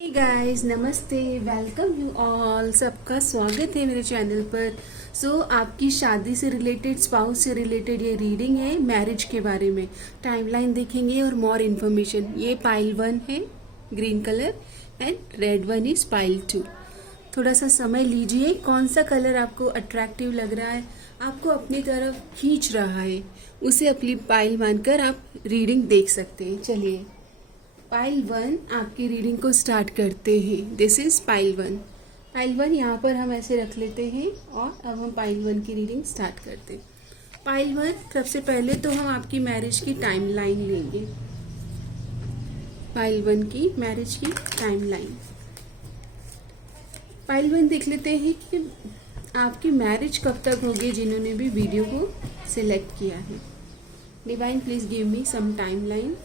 Hey guys, नमस्ते। Welcome you all. सबका स्वागत है मेरे चैनल पर। आपकी शादी से रिलेटेड, स्पाउस से रिलेटेड ये रीडिंग है मैरिज के बारे में। टाइमलाइन देखेंगे और मोर इन्फॉर्मेशन। ये पाइल 1 है green colour and red one is pile 2। थोड़ा सा समय लीजिए, कौन सा कलर आपको अट्रैक्टिव लग रहा है, आपको अपनी तरफ खींच रहा है, उसे अपनी पाइल मानकर आप रीडिंग देख सकते हैं। चलिए पाइल 1 आपकी रीडिंग को स्टार्ट करते हैं। This is pile 1। पाइल 1 यहाँ पर हम ऐसे रख लेते हैं और अब हम पाइल 1 की रीडिंग स्टार्ट करते हैं। पाइल 1, सबसे पहले तो हम आपकी मैरिज की टाइमलाइन लेंगे। पाइल 1 की मैरिज की टाइमलाइन। पाइल 1 देख लेते हैं कि आपकी मैरिज कब तक होगी, जिन्होंने भी वीडियो को सिलेक्ट किया है। Divine please give me some timeline.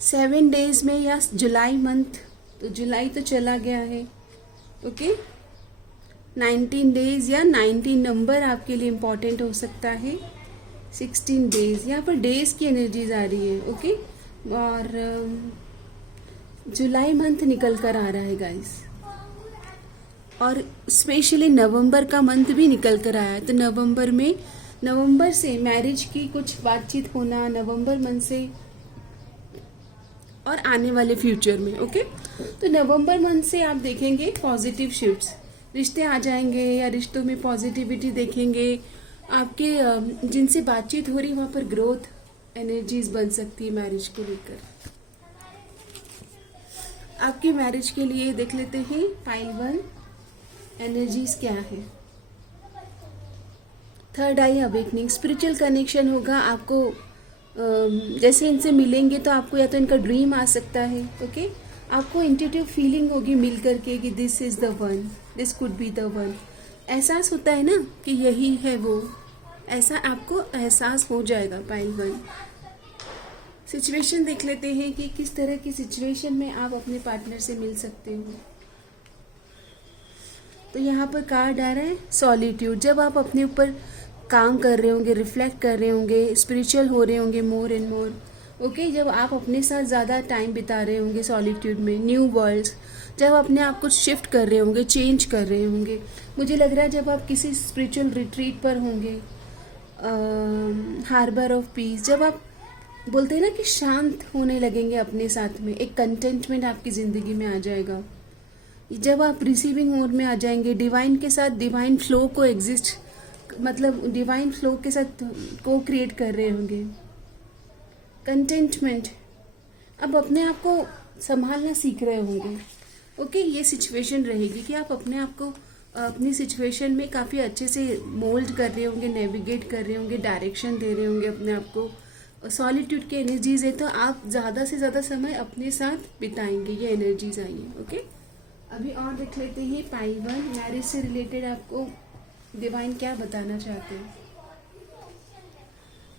7 days में या जुलाई मंथ, तो जुलाई तो चला गया है। ओके 19 डेज या 19 नंबर आपके लिए इम्पॉर्टेंट हो सकता है। 16 डेज, यहाँ पर डेज की एनर्जीज आ रही है। ओके और जुलाई मंथ निकल कर आ रहा है गाइस, और स्पेशली नवंबर का मंथ भी निकल कर आया है। तो नवंबर से मैरिज की कुछ बातचीत होना, नवंबर मंथ से और आने वाले फ्यूचर में। ओके तो नवंबर मंथ से आप देखेंगे पॉजिटिव शिफ्ट्स, रिश्ते आ जाएंगे या रिश्तों में पॉजिटिविटी देखेंगे। आपके जिनसे बातचीत हो रही वहाँ पर ग्रोथ एनर्जीज बन सकती है मैरिज को लेकर। आपकी मैरिज के लिए देख लेते हैं पाइल 1 एनर्जीज क्या है। थर्ड आई अवेकनिंग, स्पिरिचुअल कनेक्शन होगा आपको। जैसे इनसे मिलेंगे तो आपको या तो इनका ड्रीम आ सकता है। ओके आपको इंट्यूटिव फीलिंग होगी मिल करके कि this is the one, this could be the one. एहसास होता है ना कि यही है वो, ऐसा आपको एहसास हो जाएगा पाइल 1। सिचुएशन देख लेते हैं कि किस तरह की सिचुएशन में आप अपने पार्टनर से मिल सकते हो। तो यहाँ पर कार्ड आ रहा है सॉलिट्यूड। जब आप अपने ऊपर काम कर रहे होंगे, रिफ्लेक्ट कर रहे होंगे, स्पिरिचुअल हो रहे होंगे मोर एंड मोर। ओके जब आप अपने साथ ज़्यादा टाइम बिता रहे होंगे सॉलिट्यूड में, न्यू वर्ल्ड्स, जब अपने आप को शिफ्ट कर रहे होंगे, चेंज कर रहे होंगे। मुझे लग रहा है जब आप किसी स्पिरिचुअल रिट्रीट पर होंगे, हार्बर ऑफ पीस, जब आप बोलते हैं ना कि शांत होने लगेंगे अपने साथ में, एक कंटेंटमेंट आपकी ज़िंदगी में आ जाएगा। जब आप रिसीविंग मोड में आ जाएंगे, डिवाइन के साथ डिवाइन फ्लो को एग्जिस्ट, मतलब डिवाइन फ्लो के साथ को क्रिएट कर रहे होंगे। कंटेंटमेंट, अब अपने आप को संभालना सीख रहे होंगे। ओके ये सिचुएशन रहेगी कि आप अपने आप को अपनी सिचुएशन में काफ़ी अच्छे से मोल्ड कर रहे होंगे, नेविगेट कर रहे होंगे, डायरेक्शन दे रहे होंगे अपने आप को। सॉलिट्यूड की एनर्जीज है तो आप ज़्यादा से ज़्यादा समय अपने साथ बिताएंगे, ये एनर्जीज आई है। ओके अभी और देख लेते हैं पाइल 1 मैरिज से रिलेटेड आपको डिवाइन क्या बताना चाहते हैं।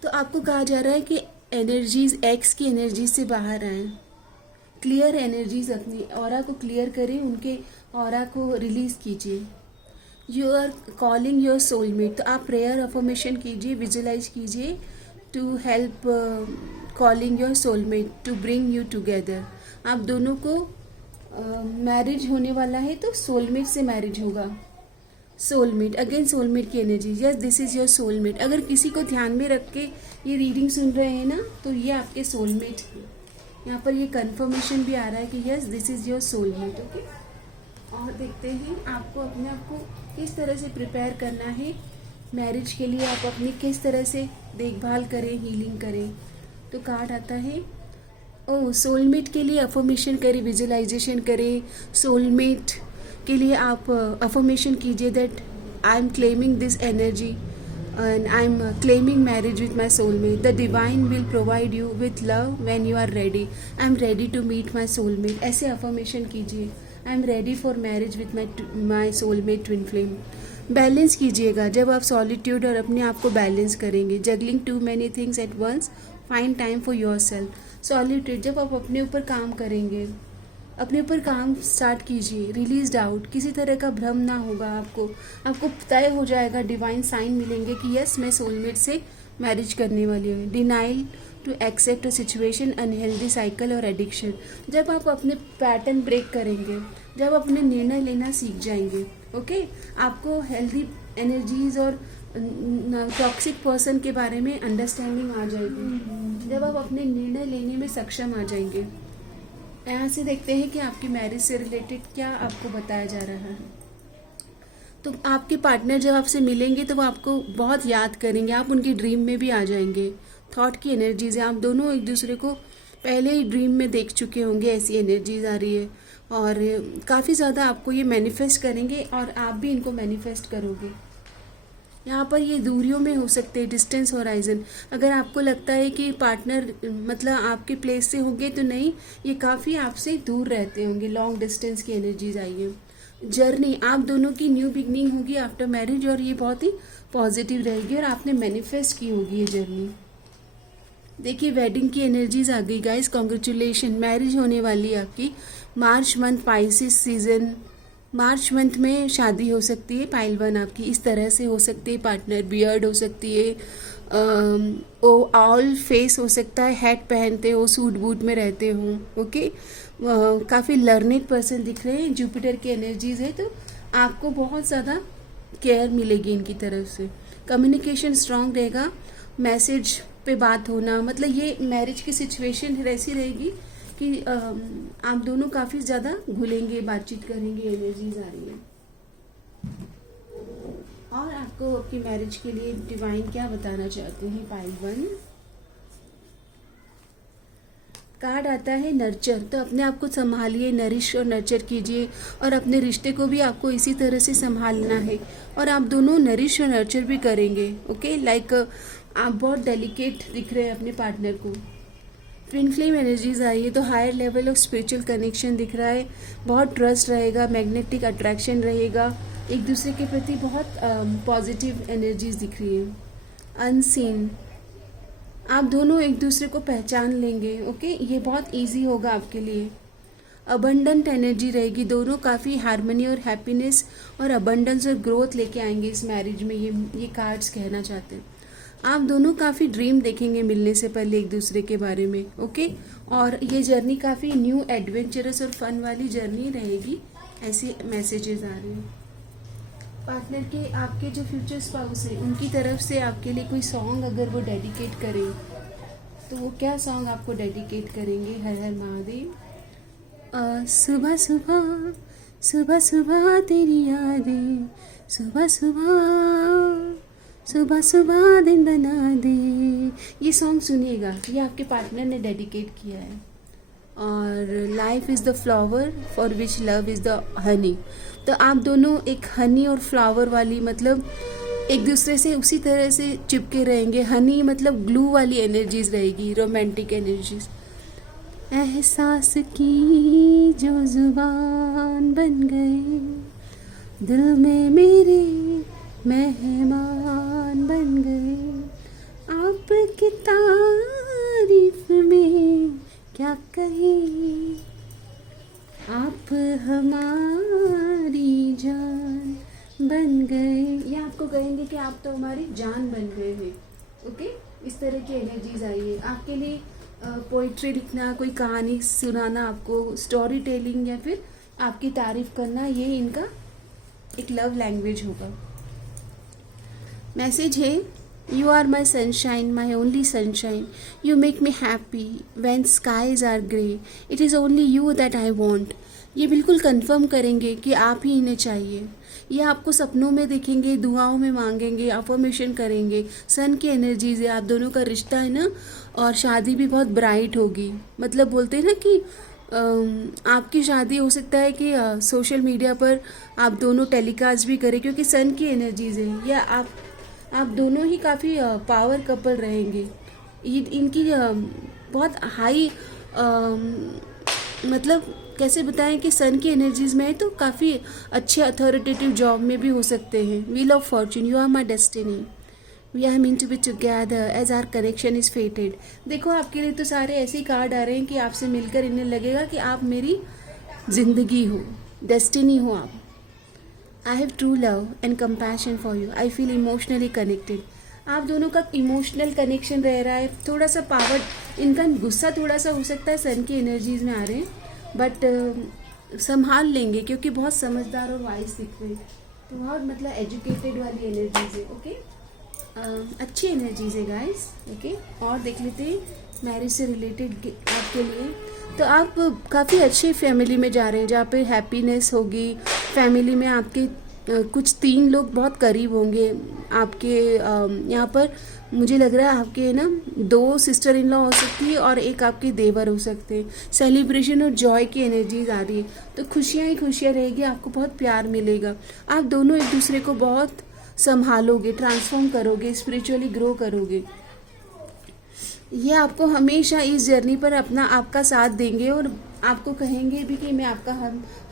तो आपको कहा जा रहा है कि एनर्जीज एक्स की एनर्जीज से बाहर आए, क्लियर एनर्जीज, अपनी ऑरा को क्लियर करें, उनके ऑरा को रिलीज कीजिए। You are calling your soulmate, तो आप प्रेयर अफर्मेशन कीजिए, विजुलाइज कीजिए to help calling your soulmate to bring you together. आप दोनों को मैरिज होने वाला है तो सोलमेट से मैरिज होगा। सोलमेट, अगेन सोलमेट की energy, yes this is your soulmate. अगर किसी को ध्यान में रख के ये रीडिंग सुन रहे हैं ना, तो ये आपके सोलमेट हैं। यहाँ पर ये कंफर्मेशन भी आ रहा है कि yes this is your soulmate. Okay और देखते हैं आपको अपने आप को किस तरह से प्रिपेयर करना है मैरिज के लिए। आप अपनी किस तरह से देखभाल करें, हीलिंग करें। तो कार्ड आता है सोलमेट के लिए अफर्मेशन करें, विजुअलाइजेशन करें। सोलमेट के लिए आप अफर्मेशन कीजिए that I am claiming this energy and I am claiming marriage with my soulmate. The divine will provide you with love when you are ready. I am ready to meet my soulmate, ऐसे affirmation कीजिए। I am ready for marriage with my soulmate twin flame. Balance कीजिएगा जब आप solitude और अपने आप को balance करेंगे। Juggling too many things at once, find time for yourself. Solitude, जब आप अपने ऊपर काम करेंगे, अपने ऊपर काम स्टार्ट कीजिए। रिलीज डाउट, किसी तरह का भ्रम ना होगा आपको तय हो जाएगा, डिवाइन साइन मिलेंगे कि यस मैं सोलमेट से मैरिज करने वाली हूँ। Denial to accept a situation, unhealthy cycle और एडिक्शन। जब आप अपने पैटर्न ब्रेक करेंगे, जब अपने निर्णय लेना सीख जाएंगे, ओके, आपको हेल्दी एनर्जीज और टॉक्सिक पर्सन के बारे में अंडरस्टैंडिंग आ जाएगी। जब आप अपने निर्णय लेने में सक्षम आ जाएंगे। यहाँ से देखते हैं कि आपकी मैरिज से रिलेटेड क्या आपको बताया जा रहा है। तो आपके पार्टनर जब आपसे मिलेंगे तो वो आपको बहुत याद करेंगे, आप उनकी ड्रीम में भी आ जाएंगे। थॉट की एनर्जीज है, आप दोनों एक दूसरे को पहले ही ड्रीम में देख चुके होंगे, ऐसी एनर्जीज आ रही है। और काफ़ी ज़्यादा आपको ये मैनिफेस्ट करेंगे और आप भी इनको मैनिफेस्ट करोगे। यहाँ पर ये दूरियों में हो सकते हैं, डिस्टेंस होराइजन। अगर आपको लगता है कि पार्टनर मतलब आपके प्लेस से होंगे तो नहीं, ये काफ़ी आपसे दूर रहते होंगे। लॉन्ग डिस्टेंस की एनर्जीज आई है। जर्नी, आप दोनों की न्यू बिगनिंग होगी आफ्टर मैरिज और ये बहुत ही पॉजिटिव रहेगी और आपने मैनिफेस्ट की होगी ये जर्नी। देखिए वेडिंग की एनर्जीज आ गई गाइस, कॉन्ग्रेचुलेशन, मैरिज होने वाली है आपकी। March month, Pisces season, March month में शादी हो सकती है। पाइल 1 आपकी इस तरह से हो सकती है, पार्टनर बियर्ड हो सकती है, ऑल फेस हो सकता है, हैट पहनते हो, सूट बूट में रहते हो, ओके। काफ़ी लर्निंग पर्सन दिख रहे हैं, जुपिटर की एनर्जीज है, तो आपको बहुत ज़्यादा केयर मिलेगी इनकी तरफ से। कम्युनिकेशन स्ट्रांग रहेगा, मैसेज पे बात होना, मतलब ये मैरिज की सिचुएशन ऐसी रहेगी कि आप दोनों काफ़ी ज़्यादा घुलेंगे, बातचीत करेंगे, एनर्जीज आ रही है। और आपको आपकी मैरिज के लिए डिवाइन क्या बताना चाहते हैं? पाइल 1 कार्ड आता है नर्चर, तो अपने आप को संभालिए, नरिश और नर्चर कीजिए और अपने रिश्ते को भी आपको इसी तरह से संभालना है। और आप दोनों नरिश और नर्चर भी करेंगे, ओके। लाइक आप बहुत डेलिकेट दिख रहे हैं अपने पार्टनर को। ट्विन फ्लेम एनर्जीज आई है, तो higher level of spiritual connection दिख रहा है, बहुत ट्रस्ट रहेगा, मैग्नेटिक अट्रैक्शन रहेगा, एक दूसरे के प्रति बहुत पॉजिटिव एनर्जीज दिख रही है। अनसीन, आप दोनों एक दूसरे को पहचान लेंगे, ओके, ये बहुत इजी होगा आपके लिए। अबंडेंट एनर्जी रहेगी, दोनों काफ़ी हार्मनी और हैप्पीनेस और अबंडेंस और ग्रोथ लेके आएंगे इस मैरिज में, ये कार्ड्स कहना चाहते हैं। आप दोनों काफ़ी ड्रीम देखेंगे मिलने से पहले एक दूसरे के बारे में, ओके। और ये जर्नी काफ़ी न्यू एडवेंचरस और फन वाली जर्नी रहेगी, ऐसे मैसेजेस आ रहे हैं। पार्टनर के, आपके जो फ्यूचर स्पाउस है उनकी तरफ से आपके लिए कोई सॉन्ग अगर वो डेडिकेट करें तो वो क्या सॉन्ग आपको डेडिकेट करेंगे? हर हर महादेव। सुबह सुबह सुबह सुबह तेरी यादें, सुबह सुबह सुबह सुबह दिन बना दे, ये सॉन्ग सुनिएगा, ये आपके पार्टनर ने डेडिकेट किया है। और life is the flower for which love is the honey, तो आप दोनों एक हनी और फ्लावर वाली, मतलब एक दूसरे से उसी तरह से चिपके रहेंगे। हनी मतलब ग्लू वाली एनर्जीज रहेगी, रोमांटिक एनर्जीज। एहसास की जो जुबान बन गए, दिल में मेरे मेहमान बन गए, आपकी तारीफ में क्या कहें, आप हमारी जान बन गए। ये आपको कहेंगे कि आप तो हमारी जान बन गए हैं, ओके। इस तरह की एनर्जीज आई है आपके लिए। पोइट्री लिखना, कोई कहानी सुनाना आपको, स्टोरी टेलिंग या फिर आपकी तारीफ करना, ये इनका एक लव लैंग्वेज होगा। मैसेज है, you are my sunshine, my only sunshine, you make me happy when skies are grey, it is only you that I want. ये बिल्कुल कंफर्म करेंगे कि आप ही इन्हें चाहिए। ये आपको सपनों में देखेंगे, दुआओं में मांगेंगे, अफर्मेशन करेंगे। सन की एनर्जीज है, आप दोनों का रिश्ता है ना, और शादी भी बहुत ब्राइट होगी। मतलब बोलते हैं ना कि आपकी शादी हो सकता है कि सोशल मीडिया पर आप दोनों टेलीकास्ट भी करें, क्योंकि सन की एनर्जीज है। या आप दोनों ही काफ़ी पावर कपल रहेंगे। इनकी बहुत हाई, मतलब कैसे बताएं कि सन की एनर्जीज में है तो काफ़ी अच्छे अथॉरिटेटिव जॉब में भी हो सकते हैं। Wheel of fortune, you are my destiny, we are mean to be together as our connection is fated. देखो आपके लिए तो सारे ऐसे ही कार्ड आ रहे हैं कि आपसे मिलकर इन्हें लगेगा कि आप मेरी जिंदगी हो, डेस्टिनी हो आप। I have true love and compassion for you. I feel emotionally connected. आप दोनों का इमोशनल कनेक्शन रह रहा है, थोड़ा सा पावर, इनका गुस्सा थोड़ा सा हो सकता है, सन की एनर्जीज में आ रहे हैं, बट संभाल लेंगे क्योंकि बहुत समझदार और वाइज दिख रहे हैं, तो बहुत मतलब एजुकेटेड वाली एनर्जीज है। ओके, अच्छी एनर्जीज है गाइस। ओके, और देख लेते हैं मैरिज से रिलेटेड आपके लिए। तो आप काफ़ी अच्छी फैमिली में जा रहे हैं जहाँ पे हैप्पीनेस होगी। फैमिली में आपके कुछ 3 लोग बहुत करीब होंगे आपके। यहाँ पर मुझे लग रहा है आपके ना 2 सिस्टर इन लॉ हो सकती है और एक आपके देवर हो सकते हैं। सेलिब्रेशन और जॉय की एनर्जीज आ रही है, तो खुशियाँ ही खुशियाँ रहेगी, आपको बहुत प्यार मिलेगा। आप दोनों एक दूसरे को बहुत संभालोगे, ट्रांसफॉर्म करोगे, स्पिरिचुअली ग्रो करोगे। ये आपको हमेशा इस जर्नी पर अपना आपका साथ देंगे और आपको कहेंगे भी कि मैं आपका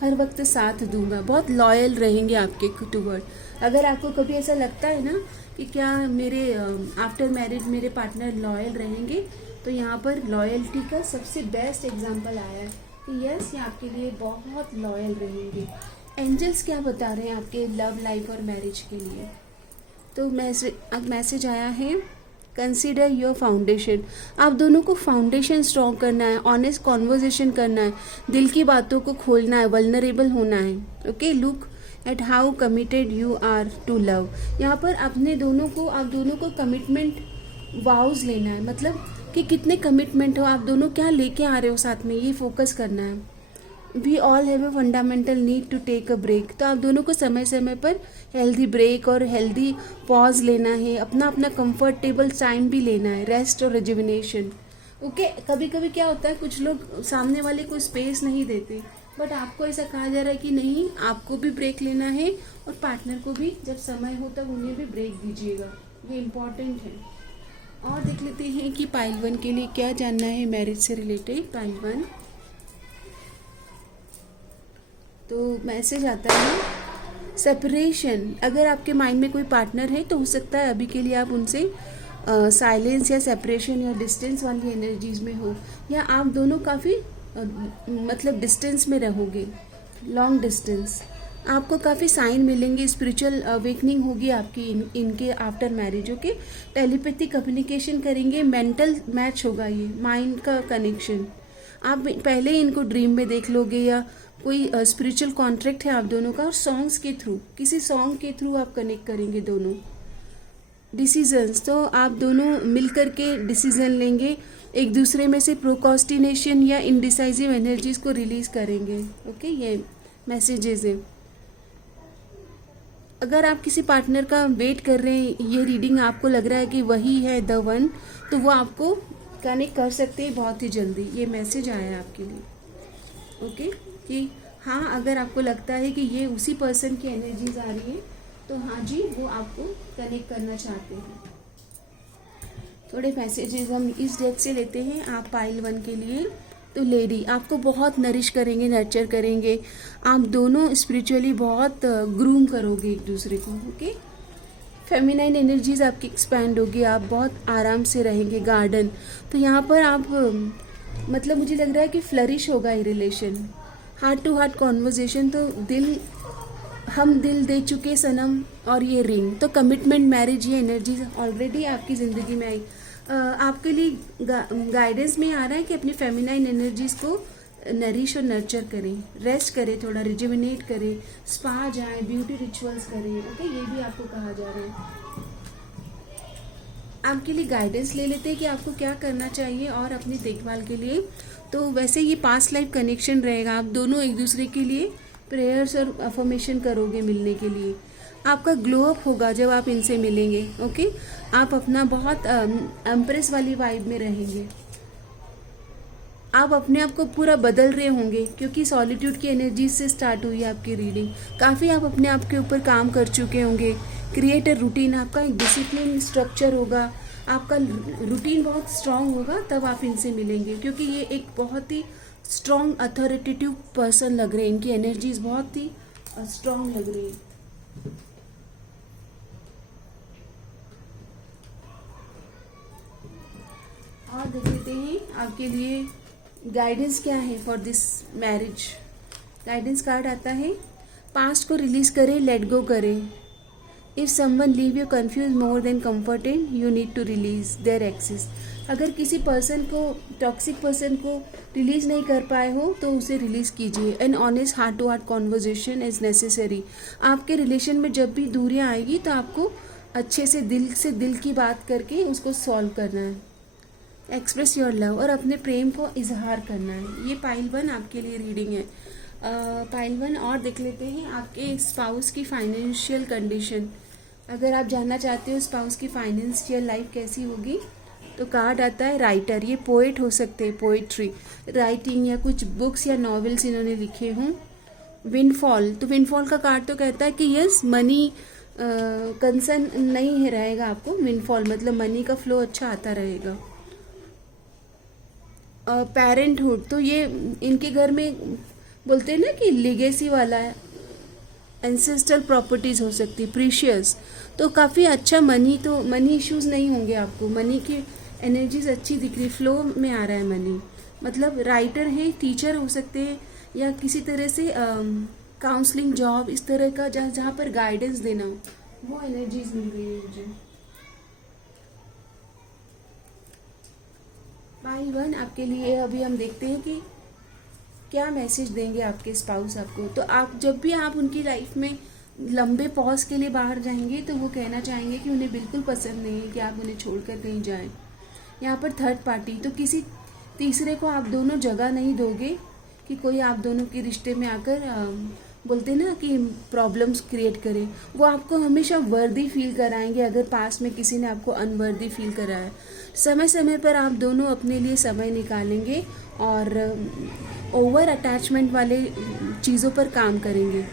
हर वक्त साथ दूंगा। बहुत लॉयल रहेंगे आपके टूवर्ड। अगर आपको कभी ऐसा लगता है ना कि क्या मेरे आफ्टर मैरिज मेरे पार्टनर लॉयल रहेंगे, तो यहाँ पर लॉयल्टी का सबसे बेस्ट एग्जांपल आया है कि यस, ये आपके लिए बहुत लॉयल रहेंगे। एंजल्स क्या बता रहे हैं आपके लव लाइफ और मैरिज के लिए? तो मैसेज आया है, कंसिडर योर फाउंडेशन। आप दोनों को फाउंडेशन स्ट्रॉन्ग करना है, ऑनेस्ट कॉन्वर्जेशन करना है, दिल की बातों को खोलना है, वल्नरेबल होना है। Okay, look at how committed you are to love. यहाँ पर आप दोनों को कमिटमेंट वाउज लेना है, मतलब कि कितने कमिटमेंट हो, आप दोनों क्या लेके आ रहे हो साथ में, ये फोकस करना है। We all have a fundamental need to take a break. तो आप दोनों को समय समय पर हेल्दी ब्रेक और हेल्दी पॉज लेना है, अपना अपना कंफर्टेबल टाइम भी लेना है, रेस्ट और रिजुविनेशन। ओके, कभी कभी क्या होता है, कुछ लोग सामने वाले को स्पेस नहीं देते, बट आपको ऐसा कहा जा रहा है कि नहीं, आपको भी ब्रेक लेना है और पार्टनर को भी जब समय हो तब उन्हें भी ब्रेक दीजिएगा, ये इम्पॉर्टेंट है। और देख लेते हैं कि पाइल 1 के लिए क्या जानना है मैरिज से रिलेटेड। पाइल 1, तो मैसेज आता है सेपरेशन। अगर आपके माइंड में कोई पार्टनर है तो हो सकता है अभी के लिए आप उनसे साइलेंस या सेपरेशन या डिस्टेंस वाली एनर्जीज में हो, या आप दोनों काफ़ी मतलब डिस्टेंस में रहोगे, लॉन्ग डिस्टेंस। आपको काफ़ी साइन मिलेंगे, स्पिरिचुअल अवेकनिंग होगी आपकी इनके after marriage. Okay, telepathy communication करेंगे, मेंटल मैच होगा, ये माइंड का कनेक्शन। आप पहले ही इनको ड्रीम में देख लोगे या कोई स्पिरिचुअल कॉन्ट्रैक्ट है आप दोनों का, और सॉन्ग्स के थ्रू, किसी सॉन्ग के थ्रू आप कनेक्ट करेंगे दोनों। डिसीजंस, तो आप दोनों मिल करके डिसीजन लेंगे, एक दूसरे में से प्रोकॉस्टिनेशन या इनडिसाइजिव एनर्जीज को रिलीज करेंगे। ओके, ये मैसेजेस है। अगर आप किसी पार्टनर का वेट कर रहे हैं, ये रीडिंग आपको लग रहा है कि वही है द वन, तो वो आपको कनेक्ट कर सकते हैं बहुत ही जल्दी। ये मैसेज आया है आपके लिए। ओके, कि हाँ, अगर आपको लगता है कि ये उसी पर्सन की एनर्जीज आ रही है, तो हाँ जी, वो आपको कनेक्ट करना चाहते हैं। थोड़े मैसेजेस हम इस डेक से लेते हैं आप पाइल 1 के लिए। तो लेडी आपको बहुत नरिश करेंगे, नर्चर करेंगे, आप दोनों स्पिरिचुअली बहुत ग्रूम करोगे एक दूसरे को। ओके, फेमिनाइन एनर्जीज आपकी एक्सपैंड होगी, आप बहुत आराम से रहेंगे। गार्डन, तो यहाँ पर आप मतलब मुझे लग रहा है कि फ्लरिश होगा ये relation. Heart to heart conversation, तो हम दिल दे चुके सनम, और ये रिंग, तो कमिटमेंट, मैरिज, ये एनर्जीज ऑलरेडी आपकी ज़िंदगी में आई। आपके लिए गाइडेंस में आ रहा है कि अपनी फेमिनाइन एनर्जीज को नरिश और नर्चर करें, रेस्ट करें, थोड़ा रिजुविनेट करें, स्पा जाएं, ब्यूटी रिचुअल्स करें। ओके, ये भी आपको कहा जा रहा है। आपके लिए गाइडेंस ले लेते हैं कि आपको क्या करना चाहिए और अपनी देखभाल के लिए। तो वैसे ये पास्ट लाइफ कनेक्शन रहेगा, आप दोनों एक दूसरे के लिए प्रेयर्स और अफर्मेशन करोगे मिलने के लिए। आपका ग्लो अप होगा जब आप इनसे मिलेंगे। ओके, आप अपना बहुत एम्प्रेस वाली वाइब में रहेंगे, आप अपने आप को पूरा बदल रहे होंगे, क्योंकि सॉलिट्यूड की एनर्जी से स्टार्ट हुई है आपकी रीडिंग। काफ़ी आप अपने आप के ऊपर काम कर चुके होंगे। क्रिएट अ रूटीन, आपका एक डिसिप्लिन स्ट्रक्चर होगा, आपका रूटीन बहुत स्ट्रांग होगा, तब आप इनसे मिलेंगे, क्योंकि ये एक बहुत ही स्ट्रांग अथॉरिटेटिव पर्सन लग रहे हैं, इनकी एनर्जीज बहुत ही स्ट्रांग लग रही है। और देख लेते हैं आपके लिए गाइडेंस क्या है for this marriage. Guidance card आता है, पास्ट को रिलीज करें, लेट गो करें, if someone leave you confuse more than comforted, you need to release their access. अगर किसी पर्सन को, टॉक्सिक पर्सन को रिलीज नहीं कर पाए हो तो उसे रिलीज कीजिए। An honest heart to heart conversation is necessary. आपके रिलेशन में जब भी दूरियां आएगी तो आपको अच्छे से दिल की बात करके उसको सॉल्व करना है। एक्सप्रेस योर लव, और अपने प्रेम को इजहार करना है। ये पाइल 1 आपके लिए रीडिंग है। पाइल 1 और देख लेते हैं आपके स्पाउस की फाइनेंशियल कंडीशन। अगर आप जानना चाहते हो स्पाउस की फाइनेंशियल लाइफ कैसी होगी तो कार्ड आता है राइटर। ये पोएट हो सकते हैं, पोएट्री राइटिंग या कुछ बुक्स या नॉवेल्स इन्होंने लिखे हों। विंडफॉल, तो विंडफॉल का कार्ड तो कहता है कि यस मनी कंसर्न नहीं रहेगा आपको। विंडफॉल मतलब मनी का फ्लो अच्छा आता रहेगा। पेरेंटहुड, तो ये इनके घर में बोलते हैं ना कि लिगेसी वाला है, एंसेस्ट्रल प्रॉपर्टीज हो सकती है, प्रीशियस। तो काफ़ी अच्छा मनी, तो मनी इश्यूज नहीं होंगे आपको। मनी की एनर्जीज अच्छी दिख रही, फ्लो में आ रहा है मनी। मतलब राइटर है, टीचर हो सकते हैं, या किसी तरह से काउंसलिंग जॉब, इस तरह का जहाँ पर गाइडेंस देना हो, वो एनर्जीज मिल रही है मुझे। पाइल 1 आपके लिए अभी हम देखते हैं कि क्या मैसेज देंगे आपके स्पाउस आपको। तो आप जब भी आप उनकी लाइफ में लंबे पॉज के लिए बाहर जाएंगे तो वो कहना चाहेंगे कि उन्हें बिल्कुल पसंद नहीं है कि आप उन्हें छोड़कर कहीं जाएं। यहाँ पर थर्ड पार्टी, तो किसी तीसरे को आप दोनों जगह नहीं दोगे कि कोई आप दोनों के रिश्ते में आकर बोलते ना कि प्रॉब्लम्स क्रिएट करे। वो आपको हमेशा वर्दी फील कराएंगे अगर पास में किसी ने आपको अनवर्दी फील कराया। समय समय पर आप दोनों अपने लिए समय निकालेंगे और ओवर अटैचमेंट वाले चीज़ों पर काम करेंगे।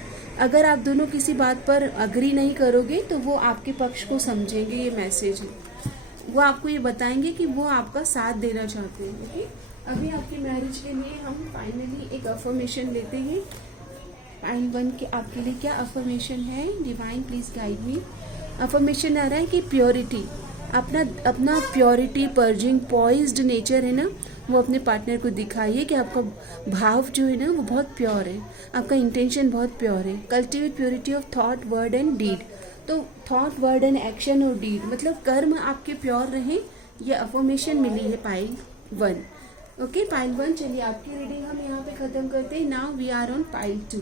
अगर आप दोनों किसी बात पर अग्री नहीं करोगे तो वो आपके पक्ष को समझेंगे, ये मैसेज है। वो आपको ये बताएंगे कि वो आपका साथ देना चाहते हैं। ओके, अभी आपकी मैरिज के लिए हम फाइनली एक अफर्मेशन लेते हैं। पाइल 1 के आपके लिए क्या अफर्मेशन है? Divine please guide me. Affirmation आ रहा है कि प्योरिटी, अपना प्योरिटी, पर्जिंग, पॉइज्ड नेचर है ना, वो अपने पार्टनर को दिखाइए कि आपका भाव जो है ना वो बहुत प्योर है, आपका इंटेंशन बहुत प्योर है। Cultivate purity of thought, word and deed. तो थॉट, वर्ड एंड एक्शन और डीड मतलब कर्म आपके प्योर रहे, ये अफर्मेशन मिली है पाइल 1। ओके पाइल 1, चलिए आपकी रीडिंग हम यहाँ पे खत्म करते हैं। Now we are on pile 2।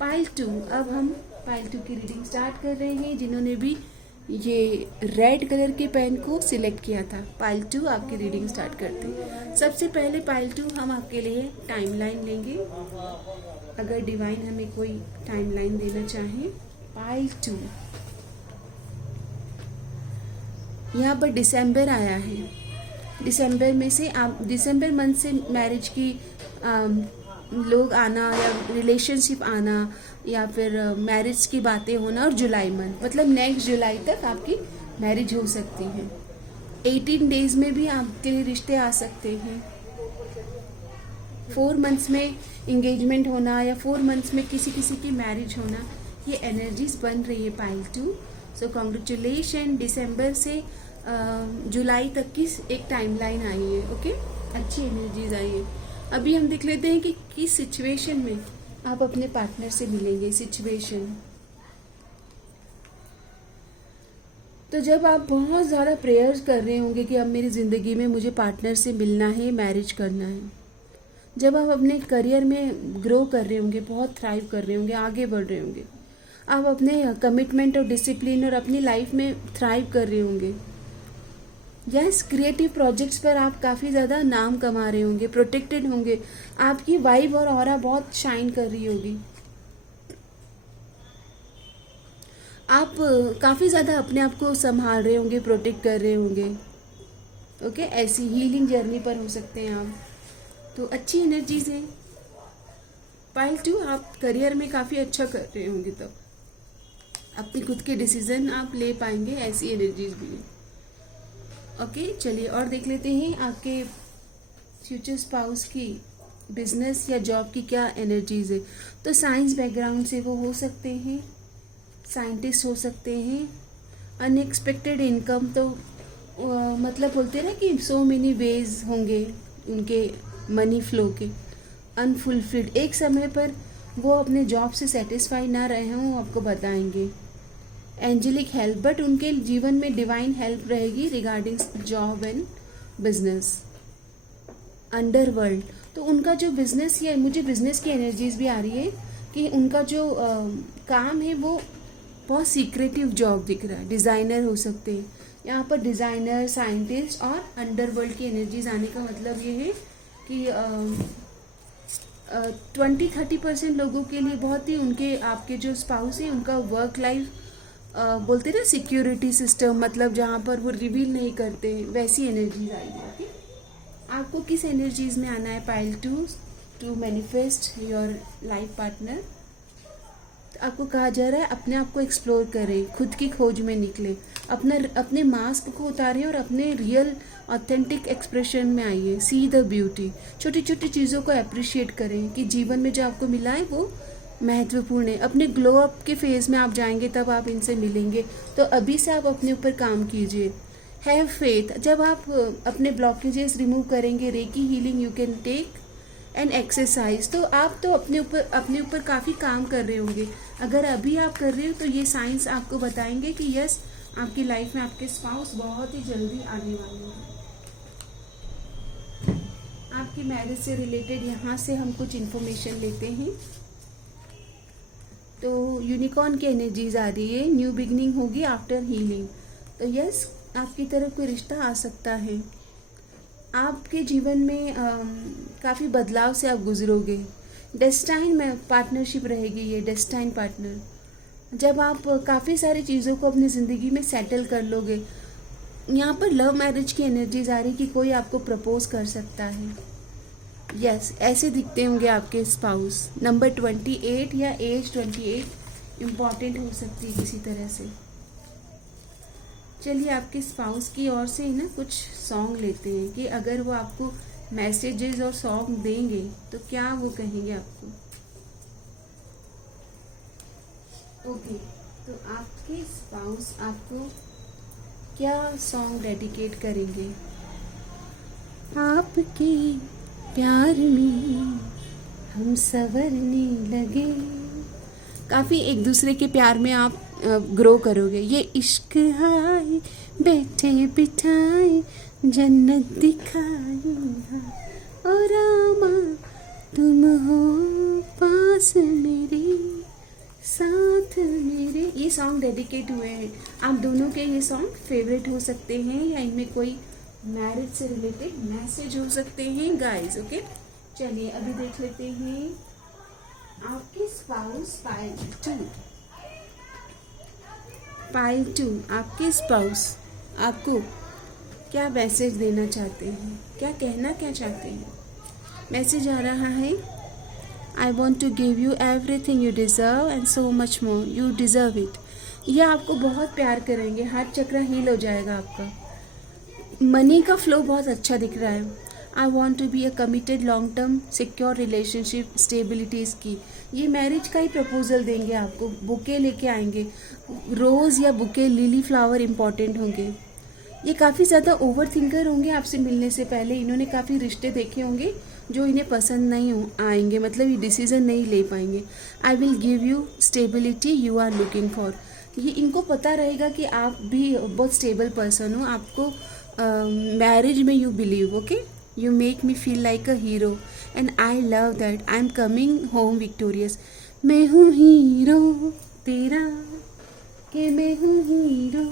Pile 2, अब हम पाइल 2 की रीडिंग स्टार्ट कर रहे हैं। जिन्होंने भी ये रेड कलर के पेन को सिलेक्ट किया था, पाइल 2 आपकी रीडिंग स्टार्ट करते हैं। सबसे पहले पाइल 2 हम आपके लिए टाइमलाइन लेंगे, अगर डिवाइन हमें कोई टाइमलाइन देना चाहे। पाइल 2, यहाँ पर दिसंबर आया है। दिसंबर में से आप, दिसंबर मंथ से मैरिज की लोग आना या रिलेशनशिप आना या फिर मैरिज की बातें होना, और जुलाई मंथ मतलब नेक्स्ट जुलाई तक आपकी मैरिज हो सकती है। 18 डेज में भी आपके लिए रिश्ते आ सकते हैं। 4 मंथ्स में इंगेजमेंट होना या 4 मंथ्स में किसी की मैरिज होना, ये एनर्जीज बन रही है पाइल 2। सो कॉन्ग्रेचुलेशन, दिसंबर से जुलाई तक की एक टाइमलाइन आई है। ओके, अच्छी एनर्जीज आई है। अभी हम देख लेते हैं कि किस सिचुएशन में आप अपने पार्टनर से मिलेंगे। सिचुएशन, तो जब आप बहुत ज़्यादा प्रेयर्स कर रहे होंगे कि अब मेरी ज़िंदगी में मुझे पार्टनर से मिलना है, मैरिज करना है। जब आप अपने करियर में ग्रो कर रहे होंगे, बहुत थ्राइव कर रहे होंगे, आगे बढ़ रहे होंगे, आप अपने कमिटमेंट और डिसिप्लिन और अपनी लाइफ में थ्राइव कर रहे होंगे। यस, क्रिएटिव प्रोजेक्ट्स पर आप काफ़ी ज़्यादा नाम कमा रहे होंगे, प्रोटेक्टेड होंगे, आपकी वाइब और ऑरा बहुत शाइन कर रही होगी। आप काफ़ी ज़्यादा अपने आप को संभाल रहे होंगे, प्रोटेक्ट कर रहे होंगे। ओके, ऐसी हीलिंग जर्नी पर हो सकते हैं आप। तो अच्छी एनर्जीज है। पाइल 2, आप करियर में काफ़ी अच्छा कर रहे होंगे, तब अपने खुद के डिसीजन आप ले पाएंगे, ऐसी एनर्जीज भी है। ओके, चलिए और देख लेते हैं आपके फ्यूचर स्पाउस की बिजनेस या जॉब की क्या एनर्जीज है। तो साइंस बैकग्राउंड से वो हो सकते हैं, साइंटिस्ट हो सकते हैं। अनएक्सपेक्टेड इनकम, तो मतलब बोलते हैं ना कि सो मेनी वेज होंगे उनके मनी फ्लो के। अनफुलफिल्ड, एक समय पर वो अपने जॉब से सेटिस्फाई ना रहे हों, आपको बताएंगे। एंजेलिक हेल्प, बट उनके जीवन में डिवाइन हेल्प रहेगी regarding job and business. Underworld, तो उनका जो बिजनेस है, मुझे बिजनेस की एनर्जीज भी आ रही है कि उनका जो काम है वो बहुत सीक्रेटिव जॉब दिख रहा है। डिज़ाइनर हो सकते हैं यहाँ पर, डिज़ाइनर, साइंटिस्ट, और अंडरवर्ल्ड की एनर्जीज आने का मतलब ये है कि 20-30% लोगों के लिए बहुत ही, उनके आपके जो स्पाउस है उनका वर्क लाइफ बोलते ना सिक्योरिटी सिस्टम, मतलब जहाँ पर वो रिवील नहीं करते, वैसी एनर्जीज आएगी। ओके, आपको किस एनर्जीज में आना है pile two manifest your life partner. आपको कहा जा रहा है अपने आप को एक्सप्लोर करें, खुद की खोज में निकले, अपने मास्क को उतारें और अपने रियल ऑथेंटिक एक्सप्रेशन में आइए। सी द ब्यूटी, छोटी छोटी चीज़ों को अप्रिशिएट करें कि जीवन में जो आपको मिला है वो महत्वपूर्ण है। अपने ग्लो अप के फेज में आप जाएंगे तब आप इनसे मिलेंगे, तो अभी से आप अपने ऊपर काम कीजिए। हैव फेथ, जब आप अपने ब्लॉकेजेस रिमूव करेंगे, reiki healing you can take and exercise, तो आप तो अपने ऊपर काफ़ी काम कर रहे होंगे। अगर अभी आप कर रहे हो तो ये साइंस आपको बताएंगे कि यस, आपकी लाइफ में आपके स्पाउस बहुत ही जल्दी आने वाले हैं। आपकी मैरिज से रिलेटेड यहाँ से हम कुछ इन्फॉर्मेशन लेते हैं। तो यूनिकॉर्न की एनर्जीज आ रही है, न्यू बिगनिंग होगी आफ्टर हीलिंग। तो यस, आपकी तरफ कोई रिश्ता आ सकता है। आपके जीवन में काफ़ी बदलाव से आप गुजरोगे। डेस्टाइन में पार्टनरशिप रहेगी, ये डेस्टाइन पार्टनर। जब आप काफ़ी सारी चीज़ों को अपनी ज़िंदगी में सेटल कर लोगे। यहाँ पर लव मैरिज की एनर्जीज आ रही कि कोई आपको प्रपोज कर सकता है। यस, ऐसे दिखते होंगे आपके स्पाउस। नंबर 28 या एज 28 इम्पॉर्टेंट हो सकती है किसी तरह से। चलिए आपके स्पाउस की ओर से ना कुछ सॉन्ग लेते हैं कि अगर वो आपको मैसेजेस और सॉन्ग देंगे तो क्या वो कहेंगे आपको। ओके, तो आपके स्पाउस आपको क्या सॉन्ग डेडिकेट करेंगे। आपके प्यार में हम संवरने लगे। काफ़ी एक दूसरे के प्यार में आप ग्रो करोगे। ये इश्क आए बैठे बिठाए जन्नत दिखाई और आमा तुम हो पास मेरे साथ मेरे। ये सॉन्ग डेडिकेट हुए हैं। आप दोनों के ये सॉन्ग फेवरेट हो सकते हैं या इनमें कोई मैरिज से रिलेटेड मैसेज हो सकते हैं गाइस। ओके, चलिए अभी देख लेते हैं आपके स्पाउस पाइल टू आपके स्पाउस आपको क्या मैसेज देना चाहते हैं, क्या कहना क्या चाहते हैं। मैसेज आ रहा है, I want to give you everything you deserve and so much more, you deserve it. ये आपको बहुत प्यार करेंगे, हार्ट चक्र हील हो जाएगा आपका। मनी का फ्लो बहुत अच्छा दिख रहा है। I want to be a committed long term secure relationship stabilities की। ये मैरिज का ही प्रपोजल देंगे आपको, बुके लेके आएंगे। रोज़ या बुके लिली फ्लावर इम्पॉर्टेंट होंगे। ये काफ़ी ज़्यादा ओवर थिंकर होंगे। आपसे मिलने से पहले इन्होंने काफ़ी रिश्ते देखे होंगे जो इन्हें पसंद नहीं आएंगे, मतलब ये डिसीज़न नहीं ले पाएंगे। I will give you stability you are looking for. ये इनको पता रहेगा कि आप भी बहुत स्टेबल पर्सन हो। आपको मैरिज में you believe. Okay, you make me feel like a hero and I love that. I am coming home victorious. मैं हूँ हीरो तेरा कि मैं हूँ हीरो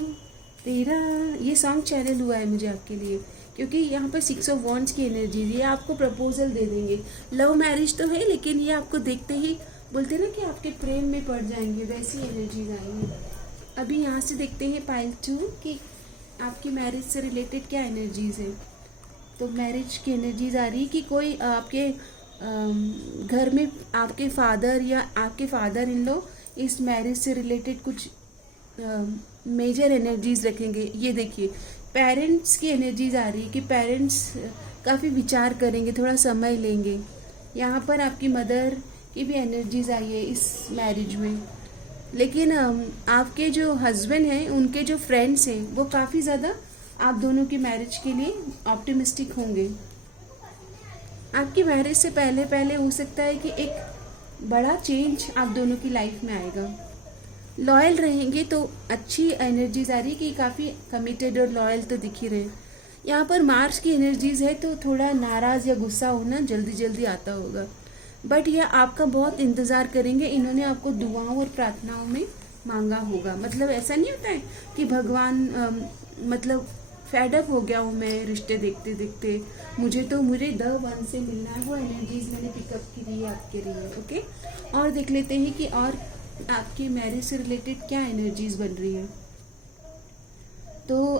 तेरा। ये सॉन्ग चैनल हुआ है मुझे आपके लिए क्योंकि यहाँ पर 6 ऑफ वॉन्ड्स की एनर्जी, ये आपको प्रपोजल दे देंगे। लव मैरिज तो है लेकिन ये आपको देखते ही बोलते ना कि आपके प्रेम में पड़ जाएंगे, वैसी एनर्जीज आएंगी। अभी यहाँ से देखते हैं पाइल 2 कि आपकी मैरिज से रिलेटेड क्या एनर्जीज है। तो मैरिज की एनर्जीज आ रही है कि कोई आपके घर में आपके फादर या आपके फादर इन लो इस मैरिज से रिलेटेड कुछ मेजर एनर्जीज रखेंगे। ये देखिए पेरेंट्स की एनर्जीज आ रही है कि पेरेंट्स काफ़ी विचार करेंगे, थोड़ा समय लेंगे। यहाँ पर आपकी मदर की भी एनर्जीज आई है इस मैरिज में। लेकिन आपके जो हस्बैंड हैं उनके जो फ्रेंड्स हैं वो काफ़ी ज़्यादा आप दोनों की मैरिज के लिए ऑप्टिमिस्टिक होंगे। आपकी मैरिज से पहले हो सकता है कि एक बड़ा चेंज आप दोनों की लाइफ में आएगा। लॉयल रहेंगे तो अच्छी एनर्जीज आ रही है कि काफ़ी कमिटेड और लॉयल तो दिख ही रहे। यहाँ पर मार्स की एनर्जीज है तो थोड़ा नाराज़ या गुस्सा होना जल्दी जल्दी आता होगा, बट ये आपका बहुत इंतज़ार करेंगे। इन्होंने आपको दुआओं और प्रार्थनाओं में मांगा होगा। मतलब ऐसा नहीं होता है कि भगवान मतलब फेडअप हो गया हूँ मैं रिश्ते देखते देखते, मुझे द वन से मिलना है, वो एनर्जीज मैंने पिकअप की रही है आपके लिए। ओके, और देख लेते हैं कि और आपकी मैरिज से रिलेटेड क्या एनर्जीज बन रही है। तो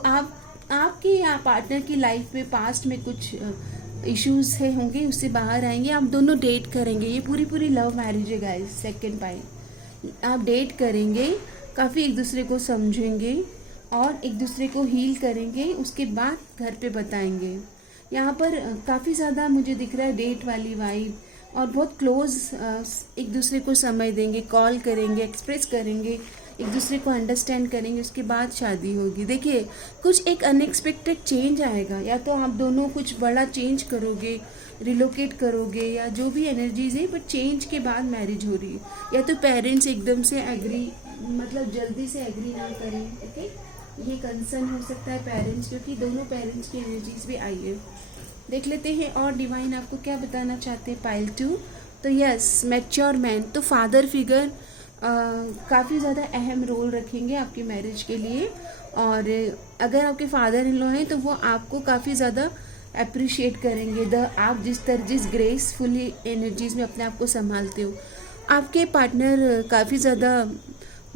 आपके या पार्टनर की लाइफ में पास्ट में कुछ इश्यूज है होंगे, उससे बाहर आएंगे। आप दोनों डेट करेंगे, ये पूरी लव मैरिज है गाइस। सेकंड पॉइंट, आप डेट करेंगे, काफ़ी एक दूसरे को समझेंगे और एक दूसरे को हील करेंगे, उसके बाद घर पे बताएंगे। यहाँ पर काफ़ी ज़्यादा मुझे दिख रहा है डेट वाली वाइब, और बहुत क्लोज एक दूसरे को समय देंगे, कॉल करेंगे, एक्सप्रेस करेंगे, एक दूसरे को अंडरस्टैंड करेंगे, उसके बाद शादी होगी। देखिए कुछ एक अनएक्सपेक्टेड चेंज आएगा, या तो आप दोनों कुछ बड़ा चेंज करोगे, रिलोकेट करोगे, या जो भी एनर्जीज है, बट चेंज के बाद मैरिज हो रही है। या तो पेरेंट्स एकदम से एग्री, मतलब जल्दी से एग्री ना करें। ओके, ये कंसर्न हो सकता है पेरेंट्स, क्योंकि दोनों पेरेंट्स की एनर्जीज भी आई है। देख लेते हैं और डिवाइन आपको क्या बताना चाहते हैं पाइल 2। तो यस, मैच्योर मैन, तो फादर फिगर काफ़ी ज़्यादा अहम रोल रखेंगे आपकी मैरिज के लिए। और अगर आपके फादर इन लॉ हैं तो वो आपको काफ़ी ज़्यादा अप्रिशिएट करेंगे। आप जिस ग्रेसफुली एनर्जीज में अपने आप को संभालते हो। आपके पार्टनर काफ़ी ज़्यादा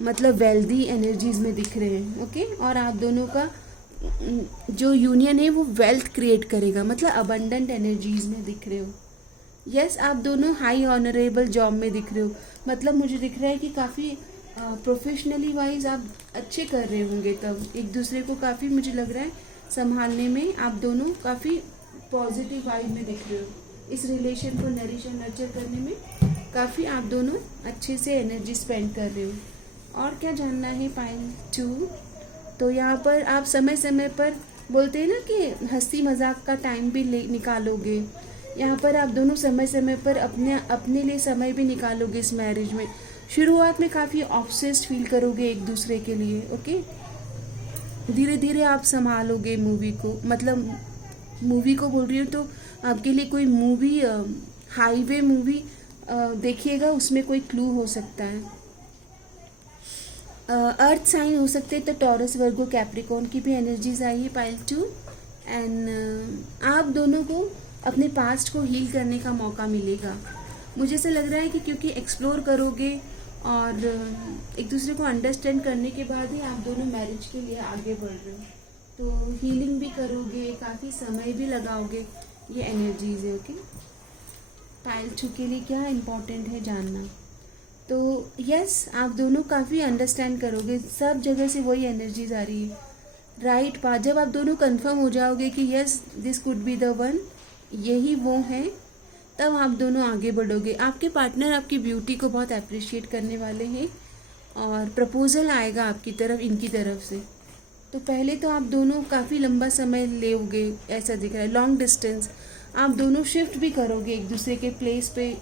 मतलब वेल्दी एनर्जीज में दिख रहे हैं। ओके, और आप दोनों का जो यूनियन है वो वेल्थ क्रिएट करेगा, मतलब अबंडेंट एनर्जीज में दिख रहे हो। यस, आप दोनों हाई ऑनरेबल जॉब में दिख रहे हो। मतलब मुझे दिख रहा है कि काफ़ी प्रोफेशनली वाइज आप अच्छे कर रहे होंगे, तब एक दूसरे को काफ़ी मुझे लग रहा है संभालने में आप दोनों काफ़ी पॉजिटिव वाइब में दिख रहे हो। इस रिलेशन को नरिश और नर्चर करने में काफ़ी आप दोनों अच्छे से एनर्जी स्पेंड कर रहे हो। और क्या जानना है पाइल 2, तो यहाँ पर आप समय समय पर बोलते हैं ना कि हंसी मजाक का टाइम भी निकालोगे। यहाँ पर आप दोनों समय समय पर अपने लिए समय भी निकालोगे इस मैरिज में। शुरुआत में काफ़ी ऑब्सेस्ड फील करोगे एक दूसरे के लिए। ओके, धीरे धीरे आप संभालोगे मूवी को, मतलब मूवी को बोल रही हूँ तो आपके लिए कोई मूवी, हाईवे मूवी देखिएगा, उसमें कोई क्लू हो सकता है। अर्थ साइन हो सकते हैं, तो टॉरस, वर्गो, कैप्रिकॉर्न की भी एनर्जीज आई है पाइल 2। एंड आप दोनों को अपने पास्ट को हील करने का मौका मिलेगा। मुझे ऐसा लग रहा है कि क्योंकि एक्सप्लोर करोगे और एक दूसरे को अंडरस्टैंड करने के बाद ही आप दोनों मैरिज के लिए आगे बढ़ रहे हो, तो हीलिंग भी करोगे, काफ़ी समय भी लगाओगे, ये एनर्जीज है। ओके, पाइल 2 के लिए क्या इम्पोर्टेंट है जानना, तो यस, आप दोनों काफ़ी अंडरस्टैंड करोगे, सब जगह से वही एनर्जीज आ रही है। राइट बात, जब आप दोनों कंफर्म हो जाओगे कि yes this could be the one, यही वो है, तब आप दोनों आगे बढ़ोगे। आपके पार्टनर आपकी ब्यूटी को बहुत अप्रिशिएट करने वाले हैं और प्रपोजल आएगा आपकी तरफ, इनकी तरफ से। तो पहले तो आप दोनों काफ़ी लंबा समय लेओगे, ऐसा दिख रहा है। लॉन्ग डिस्टेंस आप दोनों शिफ्ट भी करोगे एक दूसरे के प्लेस पे,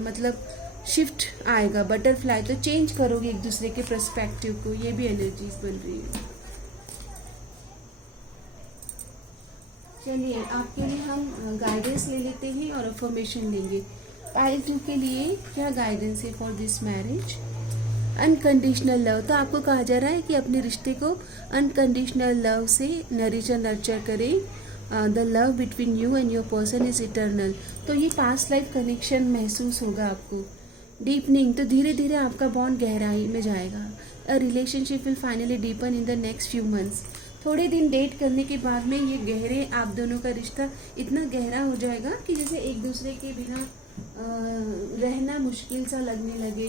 मतलब शिफ्ट आएगा, बटरफ्लाई, तो चेंज करोगे एक दूसरे के पर्सपेक्टिव को, ये भी एनर्जीज बन रही है। चलिए आपके लिए हम गाइडेंस ले लेते हैं और अफर्मेशन लेंगे। पाइल 2 के लिए क्या गाइडेंस है for this marriage? Unconditional love, तो आपको कहा जा रहा है कि अपने रिश्ते को अनकंडीशनल लव से नरिश और नर्चर करें। The love between you and your person is eternal, तो ये पास्ट लाइफ कनेक्शन महसूस होगा आपको। डीपनिंग, तो धीरे धीरे आपका बॉन्ड गहराई में जाएगा। A relationship will finally deepen in the next few months, थोड़े दिन डेट करने के बाद में ये गहरे आप दोनों का रिश्ता इतना गहरा हो जाएगा कि जैसे एक दूसरे के बिना रहना मुश्किल सा लगने लगे,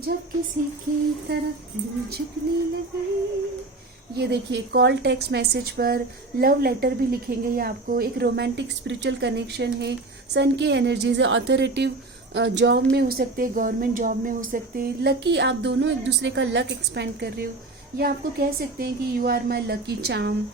जब किसी की तरफ झुकने लगे। ये देखिए, कॉल, टेक्स्ट मैसेज पर लव लेटर भी लिखेंगे ये आपको। एक रोमांटिक स्पिरिचुअल कनेक्शन है। सन की एनर्जीज है। ऑथोरेटिव जॉब में हो सकते हैं, गवर्नमेंट जॉब में हो सकते हैं। लकी, आप दोनों एक दूसरे का लक एक्सपेंड कर रहे हो, या आपको कह सकते हैं कि you are my lucky charm.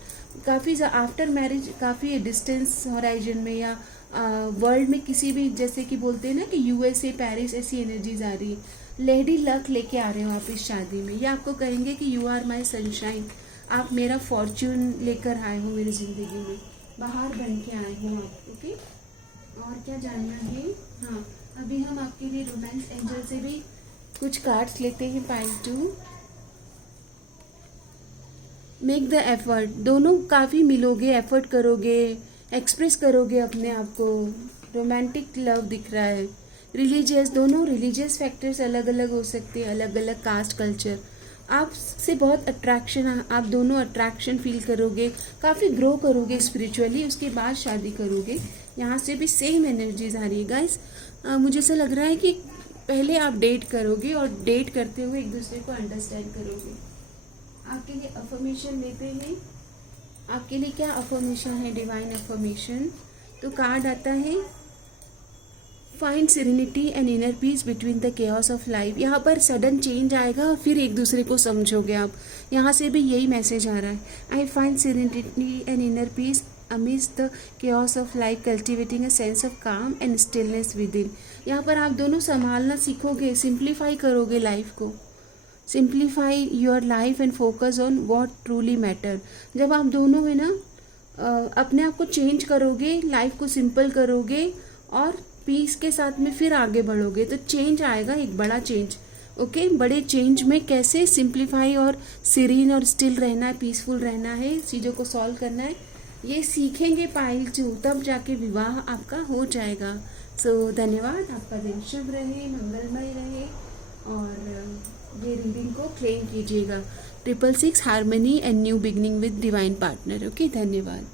काफ़ी आफ्टर मैरिज काफ़ी डिस्टेंस होराइजन में, या वर्ल्ड में किसी भी, जैसे कि बोलते हैं ना कि यूएसए पेरिस, ऐसी एनर्जीज आ रही है। लेडी लक लेके आ रहे हो आप इस शादी में। ये आपको कहेंगे कि यू आर माई सनशाइन, आप मेरा फॉर्च्यून लेकर आए हो मेरी ज़िंदगी में, बाहर बन के आए हो आप। ओके, और क्या जानना है? हाँ, अभी हम आपके लिए रोमांस एंजल से भी कुछ कार्ड्स लेते हैं। Pile 2, make the effort. दोनों काफ़ी मिलोगे, एफर्ट करोगे, एक्सप्रेस करोगे अपने आप को। रोमांटिक लव दिख रहा है। रिलीजियस, दोनों रिलीजियस फैक्टर्स अलग अलग हो सकते हैं, अलग अलग कास्ट कल्चर। आपसे बहुत अट्रैक्शन, आप दोनों अट्रैक्शन फील करोगे, काफ़ी ग्रो करोगे स्पिरिचुअली, उसके बाद शादी करोगे। यहाँ से भी सेम एनर्जीज आ रही है गाइस। मुझे ऐसा लग रहा है कि पहले आप डेट करोगे और डेट करते हुए एक दूसरे को अंडरस्टैंड करोगे। आपके लिए अफर्मेशन लेते हैं। आपके लिए क्या अफर्मेशन है? Divine affirmation. तो कार्ड आता है find serenity and inner peace between the chaos of life. यहाँ पर सडन चेंज आएगा और फिर एक दूसरे को समझोगे आप। यहाँ से भी यही मैसेज आ रहा है, I find serenity and inner peace amidst the chaos of life, cultivating a sense of calm and stillness within। यहाँ पर आप दोनों संभालना सीखोगे, सिंप्लीफाई करोगे लाइफ को। Simplify your life and focus on what truly matter. जब आप दोनों है ना अपने आप को चेंज करोगे, लाइफ को सिंपल करोगे और पीस के साथ में फिर आगे बढ़ोगे, तो चेंज आएगा, एक बड़ा चेंज। ओके, बड़े चेंज में कैसे सिंप्लीफाई और सीरीन और स्टिल रहना है, पीसफुल रहना है, चीज़ों को सॉल्व करना है, ये सीखेंगे पाइल 2, तब जाके विवाह आपका हो जाएगा। सो धन्यवाद, आपका दिन शुभ रहे, मंगलमय रहे, और ये रीडिंग को क्लेम कीजिएगा। 666 harmony and new beginning with divine partner. Okay, धन्यवाद।